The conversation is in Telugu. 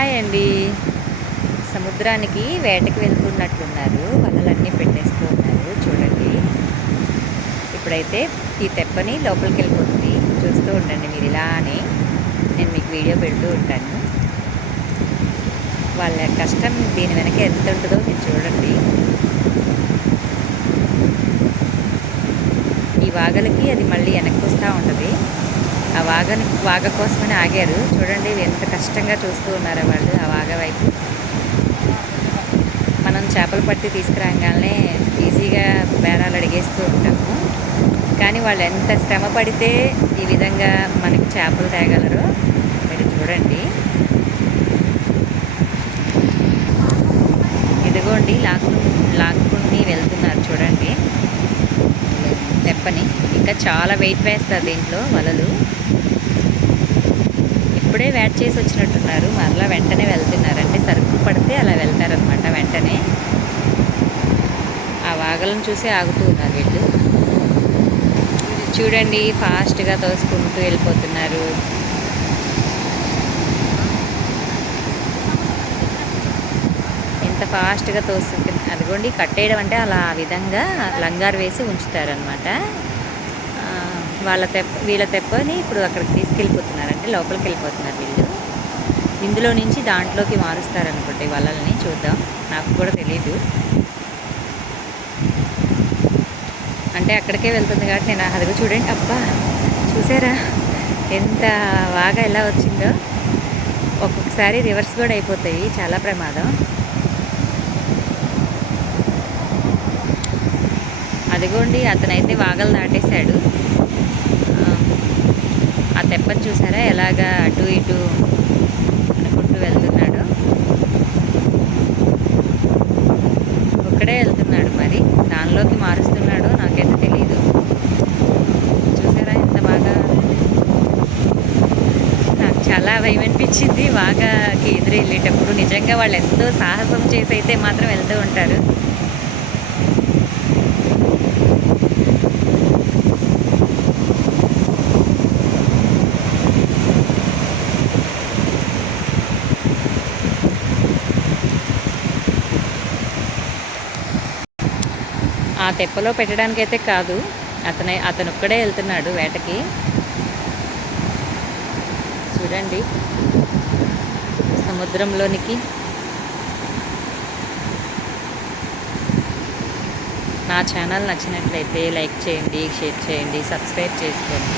హాయ్ అండి. సముద్రానికి వేటకి వెళ్తున్నట్లున్నారు. వలలన్నీ పెట్టేస్తూ ఉన్నారు చూడండి. ఇప్పుడైతే ఈ తెప్పని లోపలికి వెళ్ళిపోతుంది. చూస్తూ ఉండండి మీరు ఇలానే. నేను మీకు వీడియో పెడుతూ ఉంటాను. వాళ్ళ కష్టం దీని వెనక ఎంత ఉంటుందో మీరు చూడండి. ఈ వాగలకి అది మళ్ళీ వెనక్కి వస్తూ ఉంటుంది. ఆ వాగ కోసమని ఆగారు చూడండి. ఎంత కష్టంగా చూస్తూ ఉన్నారో వాళ్ళు ఆ వాగ వైపు. మనం చేపలు పట్టి తీసుకురాగానే ఈజీగా బేరాలు అడిగేస్తూ ఉంటాము, కానీ వాళ్ళు ఎంత శ్రమ పడితే ఈ విధంగా మనకి చేపలు తేగలరో మీరు చూడండి. ఇదిగోండి లాక్కుని వెళ్తున్నారు చూడండి తెప్పని. ఇంకా చాలా వెయిట్ వేస్తారు దీంట్లో వలలు. ఇప్పుడే వేట చేసి వచ్చినట్టున్నారు, మరలా వెంటనే వెళ్తున్నారు. అంటే సరుకు పడితే అలా వెళ్తారనమాట వెంటనే. ఆ వాగలను చూసి ఆగుతూ ఉన్నారు వీళ్ళు. చూడండి ఫాస్ట్గా తోసుకుంటూ వెళ్ళిపోతున్నారు. ఎంత ఫాస్ట్గా అదిగోండి కట్టేయడం అంటే అలా ఆ విధంగా లంగారు వేసి ఉంచుతారనమాట. వీళ్ళ తెప్పని ఇప్పుడు అక్కడికి తీసుకెళ్ళిపోతున్నారు, అంటే లోపలికి వెళ్ళిపోతున్నారు వీళ్ళు. ఇందులో నుంచి దాంట్లోకి మారుస్తారనుకుంటే వలల్ని. చూద్దాం, నాకు కూడా తెలీదు. అంటే అక్కడికే వెళ్తుంది కాబట్టి నేను అదిగో చూడండి. అబ్బా చూసారా ఎంత బాగా ఎలా వచ్చిందో. ఒక్కొక్కసారి రివర్స్ కూడా అయిపోతాయి, చాలా ప్రమాదం. అదిగోండి అతనైతే వాగలు దాటేశాడు. ఆ తెప్పని చూసారా ఎలాగా అటు ఇటు అనుకుంటూ వెళ్తున్నాడు. ఒక్కడే వెళ్తున్నాడు, మరి దానిలోకి మారుస్తున్నాడు నాకైతే తెలీదు. చూసారా ఎంత బాగా. నాకు చాలా భయం అనిపించింది వాగాకి ఎదురు వెళ్ళేటప్పుడు. నిజంగా వాళ్ళు ఎంతో సాహసం చేసి అయితే మాత్రం వెళ్తూ ఉంటారు. ఆ తెప్పలో పెట్టడానికైతే కాదు, అతను ఒక్కడే వెళ్తున్నాడు వేటకి. చూడండి సముద్రంలోనికి. నా ఛానల్ నచ్చినట్లయితే లైక్ చేయండి, షేర్ చేయండి, సబ్స్క్రైబ్ చేసుకోండి.